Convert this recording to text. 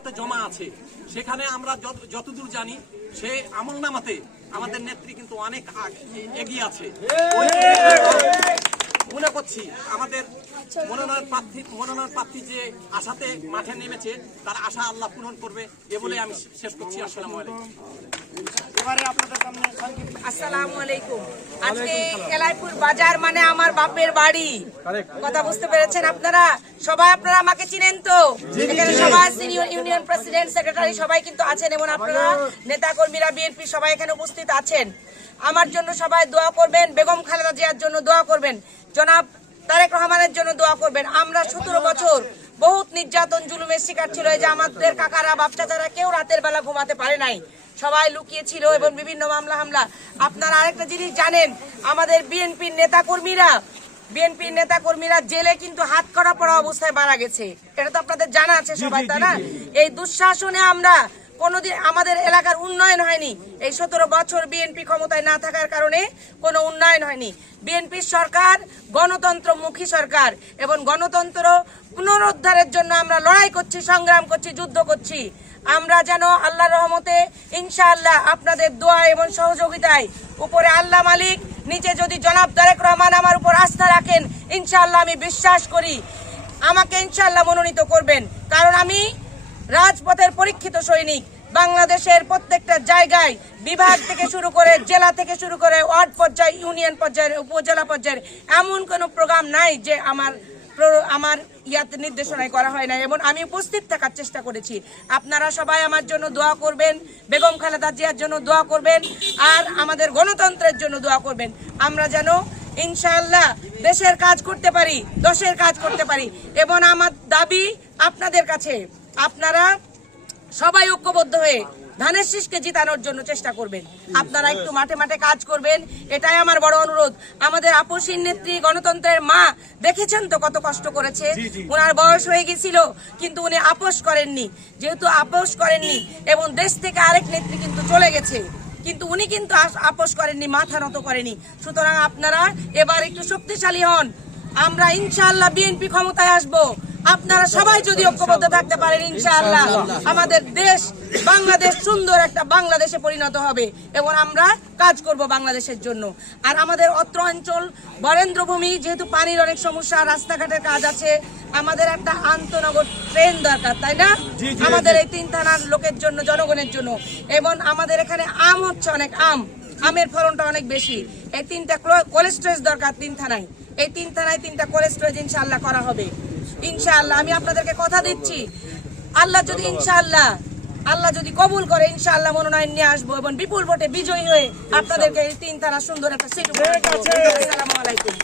জমা আছে। সেখানে আমরা যত- যতদূর জানি, সে আমল নামাতে আমাদের নেত্রী কিন্তু অনেক এগিয়ে আছে। মনে করছি আমাদের মনোনয়ন প্রার্থী মনোনয়ন প্রার্থী যে আশাতে মাঠে নেমেছে তার আশা আল্লাহ পূরণ করবে এ বলে আমি শেষ করছি। আসসালামু আলাইকুম। আসসালামু আলাইকুম। আজকে কেলাইপুর বাজার মানে আমার বাপের বাড়ি। কথা বুঝতে পেরেছেন আপনারা? সবাই আপনারা আমাকে চিনেন তো? এখানে সবাই সিনিয়র ইউনিয়ন প্রেসিডেন্ট সেক্রেটারি সবাই কিন্তু আছেন এবং আপনারা নেতা কর্মীরা বিএনপি সবাই এখানে উপস্থিত আছেন। আমার জন্য সবাই দোয়া করবেন বেগম খালেদা জিয়ার জন্য দোয়া করবেন। জনাব তারেক রহমানের জন্য দোয়া করবেন। আমরা সতেরো বছর বহুত নির্যাতন জুলুমের শিকার ছিল। যে আমাদের কাকারা বাপ চাচারা কেউ রাতের বেলা ঘুমাতে পারে নাই। সবাই লুকিয়ে ছিল এবং বিভিন্ন মামলা হামলা। আপনারা আরেকটা জিনিস জানেন আমাদের বিএনপির নেতা কর্মীরা বিএনপির নেতা কর্মীরা জেলে কিন্তু হাত করা পড়া অবস্থায় মারা গেছে। এটা তো আপনাদের জানা আছে সবাই তাই না? এই দুঃশাসনে আমরা কোনোদিন আমাদের এলাকার উন্নয়ন হয়নি। এই সতেরো বছর বিএনপি ক্ষমতায় না থাকার কারণে কোনো উন্নয়ন হয়নি। বিএনপির সরকার, গণতন্ত্রমুখী সরকার এবং গণতন্ত্র পুনরুদ্ধারের জন্য আমরা লড়াই করছি, সংগ্রাম করছি, যুদ্ধ করছি। আমরা যেন আল্লাহ রহমতে ইনশাআল্লাহ আপনাদের দোয়া এবং সহযোগিতায় উপরে আল্লাহ মালিক, নিচে যদি জনাব তারেক রহমান আমার উপর আস্থা রাখেন, ইনশাআল্লাহ আমি বিশ্বাস করি আমাকে ইনশাআল্লাহ মনোনীত করবেন। কারণ আমি রাজপথের পরীক্ষিত সৈনিক। বাংলাদেশের প্রত্যেকটা জায়গায় বিভাগ থেকে শুরু করে জেলা থেকে শুরু করে ওয়ার্ড পর্যায়ে, ইউনিয়ন পর্যায়ে, উপজেলা পর্যায়ে এমন কোনো প্রোগ্রাম নাই যে আমার আমার ইয়াতে নির্দেশনায় করা হয় না এবং আমি উপস্থিত থাকার চেষ্টা করেছি। আপনারা সবাই আমার জন্য দোয়া করবেন, বেগম খালেদা জিয়ার জন্য দোয়া করবেন, আর আমাদের গণতন্ত্রের জন্য দোয়া করবেন। আমরা যেন ইনশাল্লাহ দেশের কাজ করতে পারি, দশের কাজ করতে পারি। এবং আমার দাবি আপনাদের কাছে, আপনারা সবাই ঐক্যবদ্ধ হয়ে ধানের শীষকে জিতানোর জন্য চেষ্টা করবেন। আপনারা একটু মাঠে মাঠে কাজ করবেন এটাই আমার বড় অনুরোধ। আমাদের আপসীন নেত্রী গণতন্ত্রের মা দেখেছেন তো কত কষ্ট করেছে? ওনার বয়স হয়ে গেছিল কিন্তু উনি আপোষ করেননি। যেহেতু আপোষ করেননি এবং দেশ থেকে আরেক নেত্রী কিন্তু চলে গেছে কিন্তু উনি কিন্তু আপোষ করেননি মাথা নত করেনি। সুতরাং আপনারা এবার একটু শক্তিশালী হন। আমরা ইনশাল্লাহ বিএনপি ক্ষমতায় আসব। আপনারা সবাই যদি ঐক্যবদ্ধ থাকতে পারেন ইনশাআল্লাহ আমাদের দেশ বাংলাদেশ সুন্দর একটা বাংলাদেশে পরিণত হবে এবং আমরা কাজ করব বাংলাদেশের জন্য। আর আমাদের অত্র অঞ্চল বরেন্দ্রভূমি যেহেতু পানির অনেক সমস্যা রাস্তাঘাটের কাজ আছে আমাদের একটা আন্তনগর ট্রেন দরকার তাই না? আমাদের এই তিন থানার লোকের জন্য জনগণের জন্য। এবং আমাদের এখানে আম হচ্ছে অনেক আম। আমের ফলনটা অনেক বেশি। এই তিনটা কোল্ড স্টোরেজ দরকার তিন থানায়। এই তিন থানায় তিনটা কোল্ড স্টোরেজ ইনশাআল্লাহ করা হবে। ইনশাআল্লাহ আমি আপনাদেরকে কথা দিচ্ছি। আল্লাহ যদি ইনশাল্লাহ আল্লাহ যদি কবুল করে ইনশাআল্লাহ মনোনয়ন নিয়ে আসব এবং বিপুল ভোটে বিজয়ী হয়ে আপনাদেরকে এই তিন তারা সুন্দর একটা সিট আসসালামু আলাইকুম।